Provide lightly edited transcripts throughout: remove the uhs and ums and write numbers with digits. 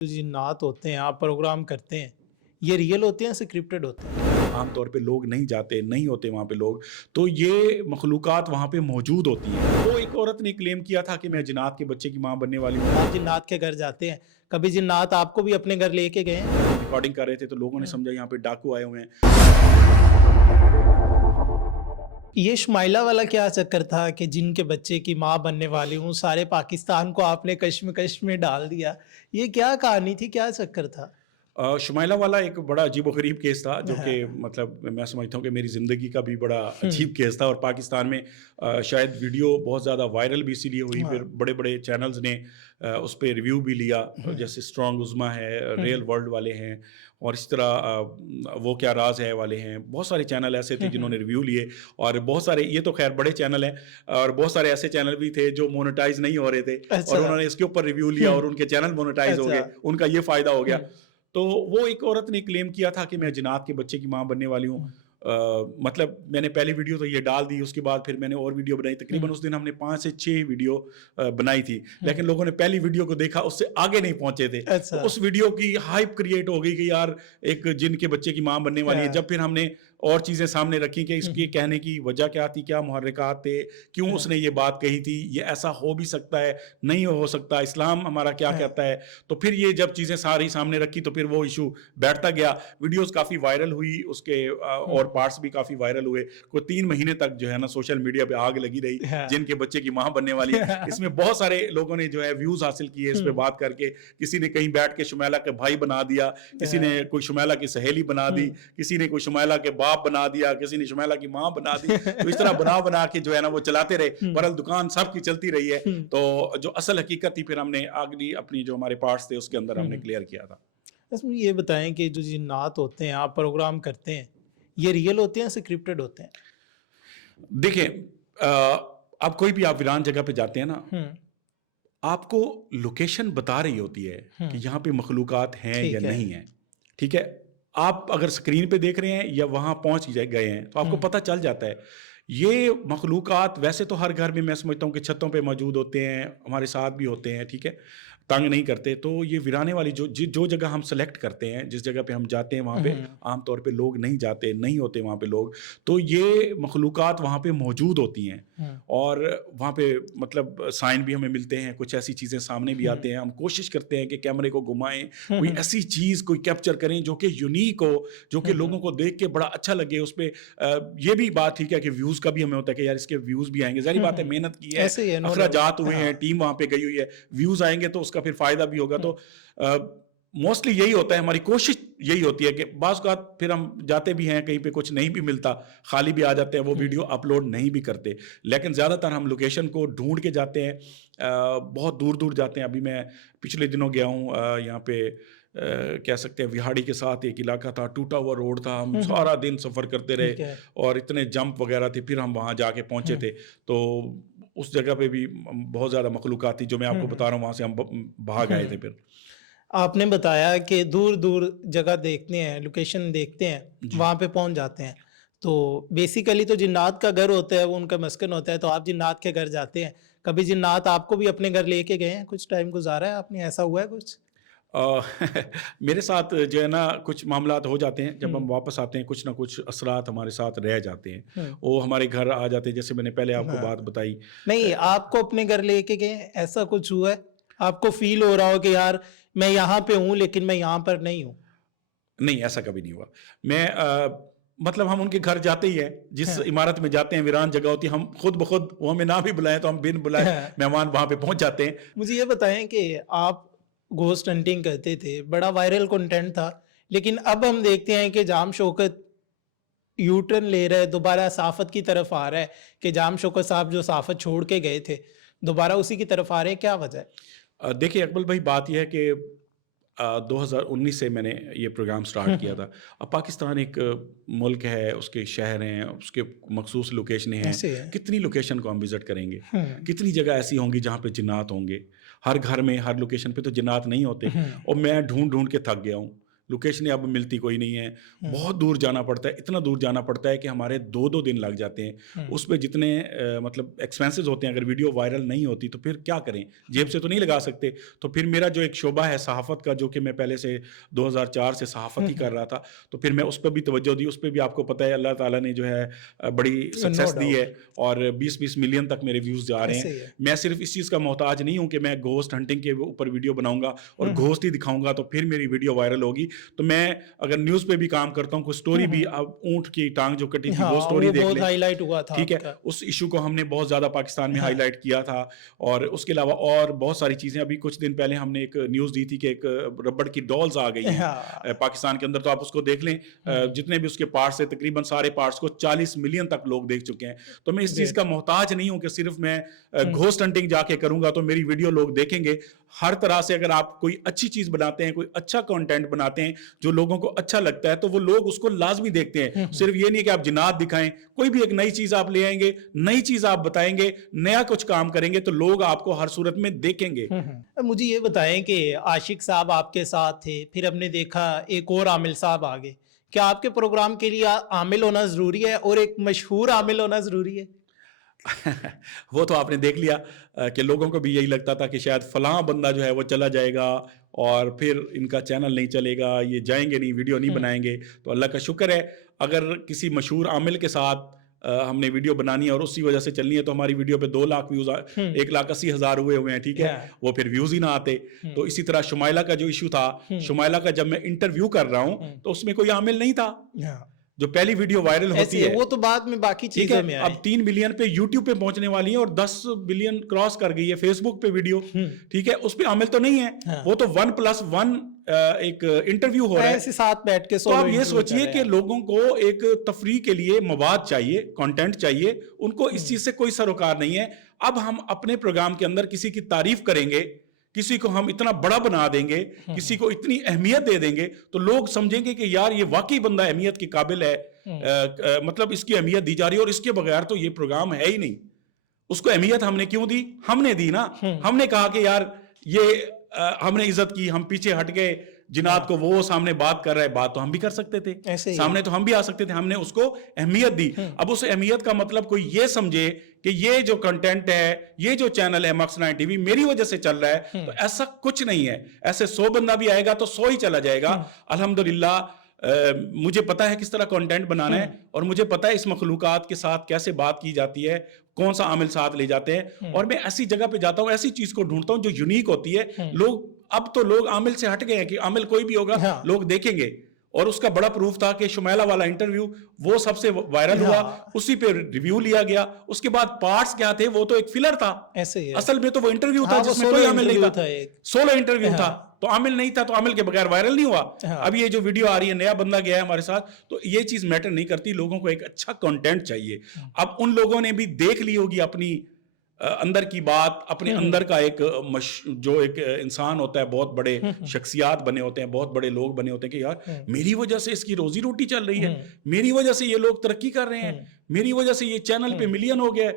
جو جنات ہوتے ہیں آپ پروگرام کرتے ہیں یہ ریئل ہوتے ہیں سکرپٹڈ ہوتے ہیں؟ عام طور پہ لوگ نہیں جاتے، نہیں ہوتے وہاں پہ لوگ، تو یہ مخلوقات وہاں پہ موجود ہوتی ہیں۔ تو ایک عورت نے کلیم کیا تھا کہ میں جنات کے بچے کی ماں بننے والی ہوں۔ آپ جنات کے گھر جاتے ہیں، کبھی جنات آپ کو بھی اپنے گھر لے کے گئے ہیں؟ ریکارڈنگ کر رہے تھے تو لوگوں نے سمجھا یہاں پہ ڈاکو آئے ہوئے ہیں۔ یہ شمائلہ والا کیا چکر تھا کہ جن کے بچے کی ماں بننے والی ہوں، سارے پاکستان کو آپ نے کشمکش میں ڈال دیا؟ یہ کیا کہانی تھی، کیا چکر تھا؟ شمائلہ والا ایک بڑا عجیب و غریب کیس تھا جو کہ ہاں۔ مطلب میں سمجھتا ہوں کہ میری زندگی کا بھی بڑا عجیب کیس تھا، اور پاکستان میں شاید ویڈیو بہت زیادہ وائرل بھی اسی لیے ہوئی، پھر بڑے بڑے چینلز نے اس پہ ریویو بھی لیا، جیسے اسٹرانگ عظما ہے، ریئل ورلڈ والے ہیں، اور اس طرح وہ کیا راز ہے والے ہیں، بہت سارے چینل ایسے تھے جنہوں نے ریویو لیے، اور بہت سارے، یہ تو خیر بڑے چینل ہیں، اور بہت سارے ایسے چینل بھی تھے جو مونیٹائز نہیں ہو رہے تھے، اور انہوں نے اس کے اوپر ریویو لیا اور ان کے چینل مونیٹائز ہو گئے، ان کا یہ فائدہ ہو گیا۔ تو وہ ایک عورت نے کلیم کیا تھا کہ میں جنات کے بچے کی ماں بننے والی ہوں۔ مطلب میں نے پہلی ویڈیو تو یہ ڈال دی، اس کے بعد پھر میں نے اور ویڈیو بنائی، تقریباً اس دن ہم نے 5 سے 6 ویڈیو بنائی تھی، لیکن لوگوں نے پہلی ویڈیو کو دیکھا، اس سے آگے نہیں پہنچے تھے، تو اس ویڈیو کی ہائپ کریٹ ہو گئی کہ یار ایک جن کے بچے کی ماں بننے والی ہے۔ جب پھر ہم نے اور چیزیں سامنے رکھی کہ اس کی کہنے کی وجہ کیا تھی، کیا محرکات تھے، کیوں اس نے یہ بات کہی تھی، یہ ایسا ہو بھی سکتا ہے، نہیں ہو سکتا، اسلام ہمارا کیا کہتا ہے، تو پھر یہ جب چیزیں ساری سامنے رکھی تو پھر وہ ایشو بیٹھتا گیا۔ ویڈیوز کافی وائرل ہوئی، اس کے اور پارٹس بھی کافی وائرل ہوئے، کوئی 3 مہینے تک جو ہے نا سوشل میڈیا پہ آگ لگی رہی، جن کے بچے کی ماں بننے والی ہے۔ اس میں بہت سارے لوگوں نے جو ہے ویوز حاصل کیے اس پہ بات کر کے، کسی نے کہیں بیٹھ کے شمائلہ کے بھائی بنا دیا، کسی نے کوئی شمائلہ کی سہیلی بنا دی، کسی نے کوئی شمائلہ کے باپ بنا دیا، کسی نے شمائلہ کی ماں بنا دی، تو اس طرح بنا کے جو ہے نا وہ چلاتے رہے، برحال دکان سب کی چلتی رہی ہے۔ تو جو اصل حقیقت تھی پھر ہم نے اگلی اپنی جو ہمارے پارٹس تھے اس کے اندر ہم نے کلیئر کیا تھا۔ بس مجھے یہ بتائیں کہ جو جنات ہوتے ہیں آپ پروگرام کرتے ہیں یہ ریئل ہوتے ہیں سکرپٹڈ ہوتے ہیں؟ دیکھیں، اب کوئی بھی آپ ویران جگہ پہ جاتے ہیں نا، آپ کو لوکیشن بتا رہی ہوتی ہے کہ یہاں پہ مخلوقات ہیں یا نہیں ہیں، ٹھیک ہے؟ آپ اگر اسکرین پہ دیکھ رہے ہیں یا وہاں پہنچ گئے ہیں تو آپ کو پتہ چل جاتا ہے۔ یہ مخلوقات ویسے تو ہر گھر میں سمجھتا ہوں کہ چھتوں پہ موجود ہوتے ہیں، ہمارے ساتھ بھی ہوتے ہیں، ٹھیک ہے، تنگ نہیں کرتے۔ تو یہ ویرانے والی جو جگہ ہم سلیکٹ کرتے ہیں، جس جگہ پہ ہم جاتے ہیں، وہاں پہ عام طور پہ لوگ نہیں جاتے، نہیں ہوتے وہاں پہ لوگ، تو یہ مخلوقات وہاں پہ موجود ہوتی ہیں، اور وہاں پہ مطلب سائن بھی ہمیں ملتے ہیں، کچھ ایسی چیزیں سامنے بھی آتے ہیں، ہم کوشش کرتے ہیں کہ کیمرے کو گھمائیں، کوئی ایسی چیز کوئی کیپچر کریں جو کہ یونیک ہو، جو کہ لوگوں کو دیکھ کے بڑا اچھا لگے۔ اس پہ یہ بھی بات ٹھیک ہے کہ ویوز کا بھی ہمیں ہوتا ہے کہ یار اس کے ویوز بھی آئیں گے، ظاہری بات ہے، محنت کی ہے، اخراجات ہوئے ہیں، ٹیم وہاں پہ گئی ہوئی ہے، ویوز آئیں گے تو اس کا پھر فائدہ بھی ہوگا۔ تو موسٹلی یہی ہوتا ہے، ہماری کوشش یہی ہوتی ہے کہ بعض اوقات پھر ہم جاتے بھی ہیں کہیں پہ کچھ نہیں بھی ملتا، خالی بھی آ جاتے ہیں، وہ ویڈیو اپلوڈ نہیں بھی کرتے، لیکن زیادہ تر ہم لوکیشن کو ڈھونڈ کے جاتے ہیں، بہت دور دور جاتے ہیں۔ ابھی میں پچھلے دنوں گیا ہوں یہاں پہ کہہ سکتے ہیں وہاڑی کے ساتھ ایک علاقہ تھا، ٹوٹا ہوا روڈ تھا، ہم سارا دن سفر کرتے رہے اور اتنے جمپ وغیرہ تھے، پھر ہم وہاں جا کے پہنچے تھے۔ تو اس جگہ پہ بھی بہت زیادہ مخلوقات تھی جو میں آپ کو بتا رہا ہوں، وہاں سے ہم بھاگ آئے تھے۔ پھر آپ نے بتایا کہ دور دور جگہ دیکھتے ہیں، لوکیشن دیکھتے ہیں، وہاں پہ پہنچ جاتے ہیں، تو بیسیکلی تو جنات کا گھر ہوتا ہے، وہ ان کا مسکن ہوتا ہے، تو آپ جنات کے گھر جاتے ہیں، کبھی جنات آپ کو بھی اپنے گھر لے کے گئے ہیں؟ کچھ ٹائم گزارا ہے آپ نے، ایسا ہوا ہے کچھ؟ میرے ساتھ جو ہے نا کچھ معاملات ہو جاتے ہیں، جب ہم واپس آتے ہیں کچھ نہ کچھ اثرات ہمارے ساتھ رہ جاتے ہیں، وہ ہمارے گھر آ جاتے ہیں، جیسے میں نے پہلے آپ کو بات بتائی۔ نہیں، آپ کو اپنے گھر لے کے گئے، ایسا کچھ ہوا ہے؟ آپ کو فیل ہو رہا ہو کہ یار میں یہاں پہ ہوں لیکن میں یہاں پر نہیں ہوں؟ نہیں، ایسا کبھی نہیں ہوا۔ میں مطلب ہم ان کے گھر جاتے ہی ہیں، جس عمارت میں جاتے ہیں، ویران جگہ ہوتی ہے، ہم خود بخود، وہ ہمیں نہ بھی بلائیں تو ہم بن بلائے مہمان وہاں پہ پہنچ جاتے ہیں۔ مجھے یہ بتائیں کہ آپ گھوسٹ ہنٹنگ کرتے تھے، بڑا وائرل کنٹینٹ تھا، لیکن اب ہم دیکھتے ہیں کہ جام شوکت یو ٹرن لے رہا ہے، دوبارہ صحافت کی طرف آ رہا ہے کہ جام شوکت صاحب جو صحافت چھوڑ کے گئے تھے دوبارہ اسی کی طرف آ رہے ہیں، کیا وجہ ہے؟ دیکھیں اقبال بھائی، بات یہ ہے کہ 2019 سے میں نے یہ پروگرام سٹارٹ کیا تھا۔ اب پاکستان ایک ملک ہے، اس کے شہر ہیں، اس کے مخصوص لوکیشنیں ہیں، کتنی لوکیشن کو ہم وزٹ کریں گے، کتنی جگہ ایسی ہوں گی جہاں پہ جنات ہوں گے، ہر گھر میں ہر لوکیشن پہ تو جنات نہیں ہوتے، اور میں ڈھونڈ کے تھک گیا ہوں، लोकेशनें अब मिलती कोई नहीं है, बहुत दूर जाना पड़ता है, इतना दूर जाना पड़ता है कि हमारे 2-2 दिन लग जाते हैं। उस पे जितने मतलब एक्सपेंसेस होते हैं, अगर वीडियो वायरल नहीं होती तो फिर क्या करें? जेब से तो नहीं लगा सकते। तो फिर मेरा जो एक शोबा है सहाफ़त का, जो कि मैं पहले से 2004 से सहाफ़त ही कर रहा था, तो फिर मैं उस पे भी तवज्जो दी। उस पे भी आपको पता है अल्लाह ताला ने जो है बड़ी सक्सेस दी है और 20-20 मिलियन तक मेरे व्यूज़ जा रहे हैं। मैं सिर्फ इस चीज़ का मोहताज नहीं हूँ कि मैं घोस्ट हंटिंग के ऊपर वीडियो बनाऊँगा और घोस्ट ही दिखाऊँगा तो फिर मेरी वीडियो वायरल होगी। तो मैं अगर न्यूज़ पे भी काम करता हूँ, कोई स्टोरी भी, अब ऊँट की टांग जो कटी थी वो स्टोरी देख लें, हाईलाइट हुआ था ठीक है, उस इशू को हमने बहुत ज़्यादा पाकिस्तान में हाईलाइट किया था। और उसके अलावा और बहुत सारी चीज़ें, अभी कुछ दिन पहले हमने एक न्यूज़ दी थी कि एक रबड़ की डॉल्स आ गई हैं पाकिस्तान के अंदर, तो आप उसको देख लें। जितने भी उसके पार्ट्स है, तकरीबन सारे पार्ट्स को 40 मिलियन तक लोग देख चुके हैं। तो मैं इस चीज़ का मोहताज नहीं हूँ कि सिर्फ मैं घोस्ट हंटिंग जाके करूँगा तो मेरी वीडियो लोग देखेंगे। हर तरह से अगर आप कोई अच्छी चीज़ बनाते हैं, कोई अच्छा कंटेंट बनाते हैं जो लोगों को अच्छा लगता है, तो वो लोग उसको लाजमी देखते हैं। सिर्फ ये नहीं कि आप जिन्नात दिखाएं, कोई भी एक नई चीज़ आप ले आएंगे, नई चीज़ आप बताएंगे, नया कुछ काम करेंगे तो लोग आपको हर सूरत में देखेंगे। मुझे ये बताएं कि आशिक साहब आपके साथ थे, फिर हमने देखा एक और आमिल साहब आ गए। क्या आपके प्रोग्राम के लिए आमिल होना ज़रूरी है और एक मशहूर आमिल होना ज़रूरी है? वो तो आपने देख लिया कि लोगों को भी यही लगता था कि शायद फलां बंदा जो है वो चला जाएगा और फिर इनका चैनल नहीं चलेगा, ये जाएंगे नहीं, वीडियो नहीं बनाएंगे। तो अल्लाह का शुक्र है, अगर किसी मशहूर आमिल के साथ हमने वीडियो बनानी है और उसी वजह से चलनी है, तो हमारी वीडियो पे 2 लाख व्यूज 1,80,000 हुए हैं, ठीक है, वो फिर व्यूज ही ना आते। तो इसी तरह शुमाइला का जो इशू था, शुमाइला का जब मैं इंटरव्यू कर रहा हूँ तो उसमें कोई आमिल नहीं था। जो पहली वीडियो वायरल होती है वो तो बाद में बाकी चीजों में अब 3 मिलियन पे यूट्यूब पे पहुंचने वाली है और 10 बिलियन क्रॉस कर गई है फेसबुक पे वीडियो, ठीक है, उस पे आमिल तो नहीं है। वो तो 1+1 एक इंटरव्यू हो रहा है, ऐसे साथ बैठ के। तो आप ये सोचिए कि लोगों को एक तफरीह के लिए मवाद चाहिए, कंटेंट चाहिए, उनको इस चीज से कोई सरोकार नहीं है। अब हम अपने प्रोग्राम के अंदर किसी की तारीफ करेंगे, किसी को हम इतना बड़ा बना देंगे, किसी को इतनी अहमियत दे देंगे, तो लोग समझेंगे कि यार ये वाकई बंदा अहमियत के काबिल है, मतलब इसकी अहमियत दी जा रही है और इसके बगैर तो ये प्रोग्राम है ही नहीं। उसको अहमियत हमने क्यों दी? हमने दी ना। हमने कहा कि यार ये हमने इज्जत की, हम पीछे हट गए, जिनात को वो सामने बात कर रहा है, बात तो हम भी कर सकते थे, सामने तो हम भी आ सकते थे, हमने उसको अहमियत दी। अब उस अहमियत का मतलब कोई ये समझे कि ये जो कंटेंट है, ये जो चैनल है मक्स 9 टीवी मेरी वजह से चल रहा है, तो ऐसा कुछ नहीं है। ऐसे 100 बंदा भी आएगा तो 100 ही चला जाएगा। अल्हम्दुलिल्लाह मुझे पता है किस तरह कंटेंट बनाना है और मुझे पता है इस मखलूकात के साथ कैसे बात की जाती है, कौन सा आमिल साथ ले जाते हैं, और मैं ऐसी जगह पे जाता हूँ, ऐसी चीज को ढूंढता हूँ जो यूनिक होती है। अब तो लोग आमिल से हट गए हैं कि आमिल कोई भी होगा लोग देखेंगे, और उसका बड़ा प्रूफ था कि शुमाइला वाला इंटरव्यू वो सबसे वायरल हुआ, उसी पे रिव्यू लिया गया। उसके बाद पार्ट्स क्या थे, वो तो एक फिलर था, असल में तो वो इंटरव्यू था जिसमें कोई आमिल नहीं था, सोलो इंटरव्यू था, तो आमिल नहीं था, तो आमिल के बगैर वायरल नहीं हुआ। अब ये जो वीडियो आ रही है, नया बंदा गया है हमारे साथ, तो ये चीज मैटर नहीं करती, लोगों को एक अच्छा कंटेंट चाहिए। अब उन लोगों ने भी देख ली होगी अपनी अंदर की बात, अपने अंदर का एक जो एक इंसान होता है, बहुत बड़े शख्सियात बने होते हैं, बहुत बड़े लोग बने होते हैं कि यार मेरी वजह से इसकी रोजी रोटी चल रही है, मेरी वजह से ये लोग तरक्की कर रहे हैं, मेरी वजह से ये चैनल पे मिलियन हो गया।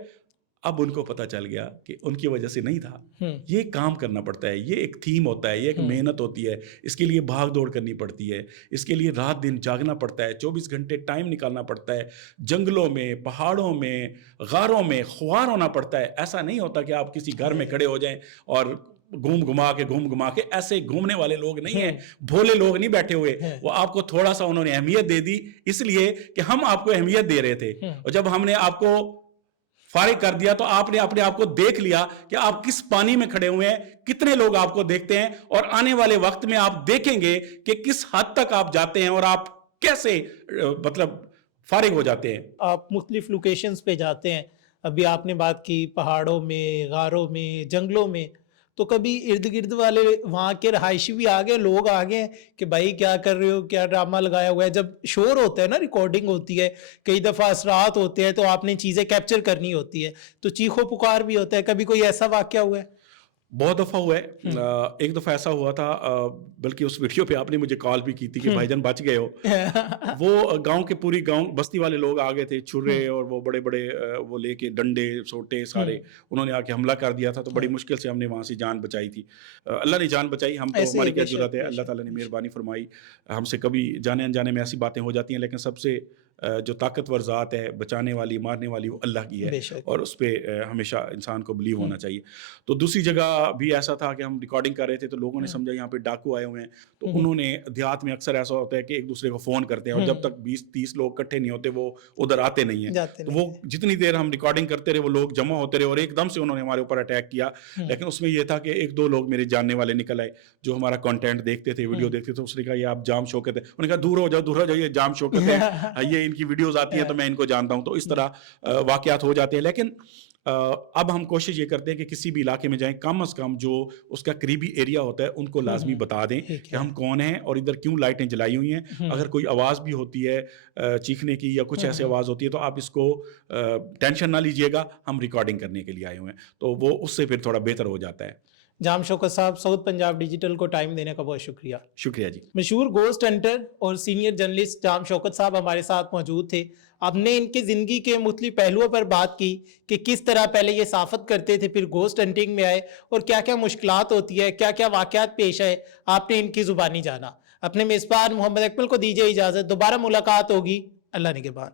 अब उनको पता चल गया कि उनकी वजह से नहीं था। ये काम करना पड़ता है, ये एक थीम होता है, ये एक मेहनत होती है, इसके लिए भाग दौड़ करनी पड़ती है, इसके लिए रात दिन जागना पड़ता है, 24 घंटे टाइम निकालना पड़ता है, जंगलों में, पहाड़ों में, गारों में ख्वार होना पड़ता है। ऐसा नहीं होता कि आप किसी घर में खड़े हो जाएं और घूम घुमा के ऐसे घूमने वाले लोग नहीं हैं, भोले लोग नहीं बैठे हुए। वो आपको थोड़ा सा उन्होंने अहमियत दे दी, इसलिए कि हम आपको अहमियत दे रहे थे, और जब हमने आपको फारिग कर दिया तो आपने अपने आप को देख लिया कि आप किस पानी में खड़े हुए हैं, कितने लोग आपको देखते हैं, और आने वाले वक्त में आप देखेंगे कि किस हद तक आप जाते हैं और आप कैसे मतलब फारिग हो जाते हैं। आप मुख्तलिफ लोकेशंस पे जाते हैं, अभी आपने बात की पहाड़ों में, गारों में, जंगलों में, तो कभी इर्द गिर्द वाले वहाँ के रहायशी भी आ गए, लोग आ गए कि भाई क्या कर रहे हो, क्या ड्रामा लगाया हुआ है? जब शोर होता है ना, रिकॉर्डिंग होती है, कई दफ़ा असरात होते हैं, तो आपने चीज़ें कैप्चर करनी होती है, तो चीखो पुकार भी होता है, कभी कोई ऐसा वाक़या हुआ है? बहुत दफ़ा हुआ है। एक दफ़ा ऐसा हुआ था, बल्कि उस वीडियो पे आपने मुझे कॉल भी की थी कि भाईजान बच गए हो। वो गाँव के पूरी गाँव बस्ती वाले लोग आ गए थे, छुरे और वो बड़े-बड़े वो लेके डंडे, सोटे सारे, उन्होंने आके हमला कर दिया था, तो बड़ी मुश्किल से हमने वहाँ से जान बचाई थी। अल्लाह ने जान बचाई, हम तो ऐसे हमारी क्या बेशक, ज़रूरत है, अल्लाह बेशक, ताला ने बेशक। मेहरबानी फरमाई। हमसे कभी जाने-अनजाने में ऐसी बातें हो जाती हैं, लेकिन सबसे जो ताकतवर ज़ात है, बचाने वाली, मारने वाली, वो अल्लाह की है, बेशक। और उस पे हमेशा इंसान को बिलीव हुँ, होना चाहिए। तो दूसरी जगह भी ऐसा था कि हम रिकॉर्डिंग कर रहे थे, तो लोगों ने हुँ, समझा यहाँ पे डाकू आए हुए हैं, तो हुँ, उन्होंने, देहात में अक्सर ऐसा होता है कि एक दूसरे को फ़ोन करते हैं, और जब हुँ, तक 20-30 लोग इकट्ठे नहीं होते वो उधर आते नहीं हैं। जाते तो नहीं वो हैं। जितनी देर हम रिकॉर्डिंग करते रहे, वो लोग जमा होते रहे, और एकदम से उन्होंने हमारे ऊपर अटैक किया। हुँ, लेकिन उसमें ये था कि 1-2 लोग मेरे जानने वाले निकल आए, जो हमारा कंटेंट देखते थे, वीडियो हुँ। देखते थे। उसने कहा, ये आप जाम शौकत है। उन्होंने कहा, दूर हो जाओ, ये जाम शौकत है, ये इनकी वीडियोज़ आती हैं तो मैं इनको जानता हूँ। तो इस तरह वाक़यात हो जाते हैं। लेकिन अब हम कोशिश ये करते हैं कि किसी भी इलाके में जाएँ, कम से कम जो उसका करीबी एरिया होता है, उनको लाज़मी बता दें ठीक कि है। हम कौन हैं और इधर क्यों लाइटें जलाई हुई हैं। हुँ, अगर कोई आवाज़ भी होती है चीखने की या कुछ ऐसी आवाज़ होती है, तो आप इसको टेंशन ना लीजिएगा, हम रिकॉर्डिंग करने के लिए आए हुए हैं। तो वो उससे फिर थोड़ा बेहतर हो जाता है। जाम शौकत साहब, साउथ पंजाब डिजिटल को टाइम देने का बहुत शुक्रिया। शुक्रिया जी। मशहूर गोस्ट हंटर और सीनियर जर्नलिस्ट जाम शौकत साहब हमारे साथ मौजूद थे। हमने इनकी ज़िंदगी के मुख्तलिफ पहलुओं पर बात की कि किस तरह पहले ये साफ़त करते थे, फिर गोस्ट हंटिंग में आए और क्या-क्या मुश्किलात होती है, क्या-क्या वाक़यात पेश आए, आपने इनकी ज़ुबानी जाना। अपने मेज़बान मोहम्मद अकमल को दीजिए इजाज़त, दोबारा मुलाकात होगी अल्लाह निगहबान।